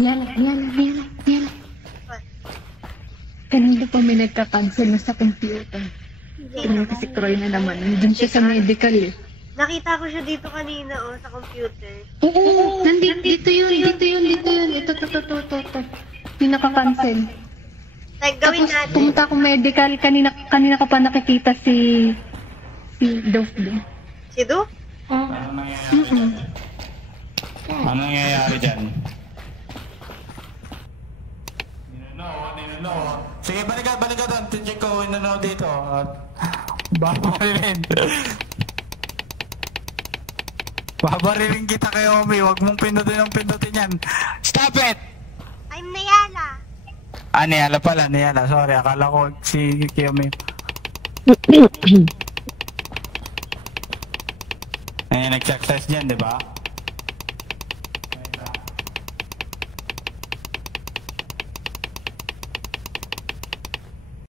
Yala. Kanina pa may nagka-cancel na sa computer. Tingnan kasi Croy na naman. Nandun siya sa medical eh. Nakita ko siya dito kanina sa computer. Oo, dito yun. Ito. Yung naka-cancel. Like, gawin Tapos natin. pumunta akong medical. Kanina ko pa nakikita si Dove doon. Si Du? Ano nangyayari dyan? Ano nangyayari dyan? Ninuno. Sige, balik ka doon. Check ko, ninuno dito. Babarilin kita kay Omi. Huwag mong pindutin yan. Stop it! I'm Nayala. Niyala pala, Niyala. Sorry, akala ko si Kiyomi. Nag-success dyan, di ba?